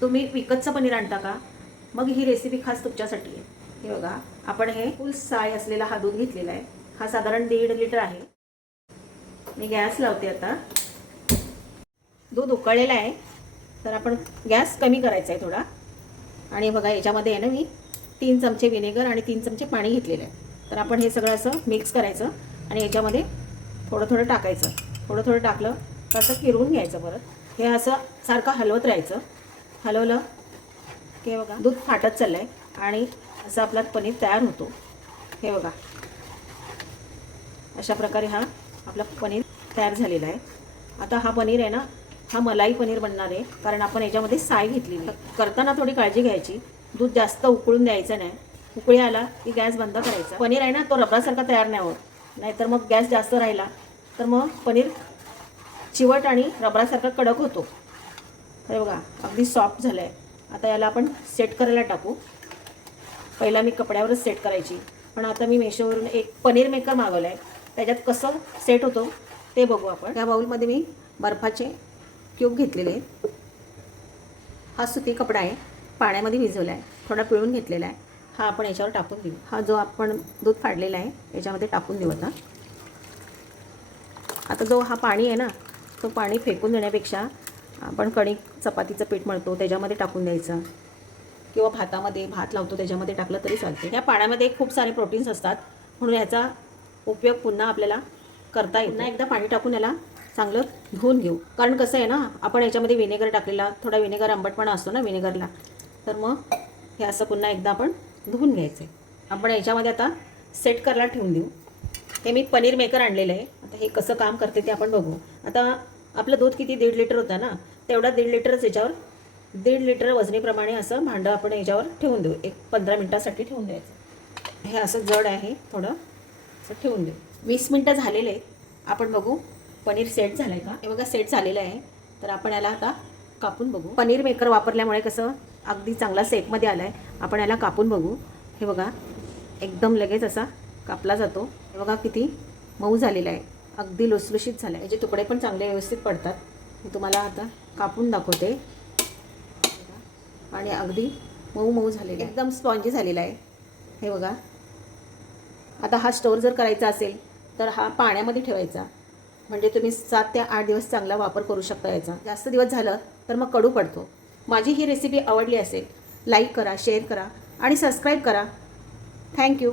तुम्ही विकतचं पनीर आणता का? मग ही रेसिपी खास तुमच्यासाठी आहे. हे बघा, आपण हे फुल साय असलेला हा दूध घेतलेला आहे. हा साधारण 1.5 लिटर आहे. मी गॅस लावते आता. दूध उकळलेलं आहे, तर आपण गॅस कमी करायचा आहे थोडा. आणि बघा, याच्यामध्ये आहे ना मी 3 चमचे विनेगर आणि 3 चमचे पाणी घेतलेलं आहे. तर आपण हे सगळं असं मिक्स करायचं आणि याच्यामध्ये थोडं थोडं टाकायचं. थोडं थोडं टाकलं तर असं फिरवून घ्यायचं. परत हे असं सारखं हलवत राहायचं. हलवलं की बघा दूध फाटत चाललं आहे आणि असं आपला पनीर तयार होतो. हे बघा, अशा प्रकारे हा आपला पनीर तयार झालेला आहे. आता हा पनीर आहे ना, हा मलाई पनीर बनणार आहे, कारण आपण याच्यामध्ये साय घेतलेली. करताना थोडी काळजी घ्यायची. दूध जास्त उकळून द्यायचं नाही. उकळी आला की गॅस बंद करायचा. पनीर आहे ना, तो रबरासारखा तयार नाही होत. नाहीतर मग गॅस जास्त राहिला तर मग पनीर चिवट आणि रबरासारखा कडक होतो. हे बघा, अगदी सॉफ्ट झालं आहे. आता याला आपण सेट करायला टाकू. पहिला मी कपड्यावरच सेट करायची, पण आता मी मेशोवरून एक पनीर मेकर मागवलं आहे. त्याच्यात कसं सेट होतं ते बघू आपण. त्या बाउलमध्ये मी बर्फाचे क्यूब घेतलेले आहेत. हा सुती कपडा आहे, पाण्यामध्ये भिजवला आहे, थोडा पिळून घेतलेला आहे. हा आपण याच्यावर टाकून देऊ. हा जो आपण दूध फाडलेला आहे याच्यामध्ये टाकून देऊ. आता जो हा पाणी आहे ना, तो पाणी फेकून देण्यापेक्षा आपण कणिक चपातीचं पीठ मळतो त्याच्यामध्ये टाकून द्यायचं, किंवा भातामध्ये भात लावतो त्याच्यामध्ये टाकलं तरी चालते. या पाण्यामध्ये खूप सारे प्रोटीन्स असतात, म्हणून याचा उपयोग पुन्हा आपल्याला करता येईल. पुन्हा एकदा पाणी टाकून याला चांगलं धुवून घेऊ. कारण कसं आहे ना, आपण याच्यामध्ये विनेगर टाकलेला, थोडा विनेगर आंबटपणा असतो ना विनेगरला, तर मग हे असं पुन्हा एकदा आपण धुवून घ्यायचं आहे. आपण याच्यामध्ये आता सेट करायला ठेवून देऊ. हे मी पनीर मेकर आणलेलं आहे. आता हे कसं काम करते ते आपण बघू. आता आपलं दूध किती 1.5 लिटर होतं ना, तेवढा 1.5 लिटरच याच्यावर 1.5 लिटर वजनीप्रमाणे असं भांडं आपण याच्यावर ठेवून देऊ. एक 15 मिनटासाठी ठेवून द्यायचं. हे असं जड आहे थोडं, असं ठेवून देऊ. 20 मिनटं झालेले आहेत. आपण बघू पनीर सेट झालं आहे का. हे बघा सेट झालेलं आहे. तर आपण याला आता कापून बघू. पनीर मेकर वापरल्यामुळे कसं अगदी चांगला सेटमध्ये आला आहे. आपण याला कापून बघू. हे बघा, एकदम लगेच असा कापला जातो. हे बघा किती मऊ झालेला आहे, अगदी लुसलुशीत झाला आहे. याचे तुकडे पण चांगले व्यवस्थित पडतात. मी तुम्हाला आता कापून दाखवते. आणि अगदी मऊ मऊ झालेला आहे, एकदम स्पॉन्जी झालेला आहे. हे बघा. आता हा स्टोअर जर करायचा असेल तर हा पाण्यामध्ये ठेवायचा, म्हणजे तुम्ही 7 ते 8 दिवस चांगला वापर करू शकता याचा. जास्त दिवस झालं तर मग कडू पडतो. माझी ही रेसिपी आवडली असेल, लाईक करा, शेअर करा आणि सबस्क्राईब करा. थँक्यू.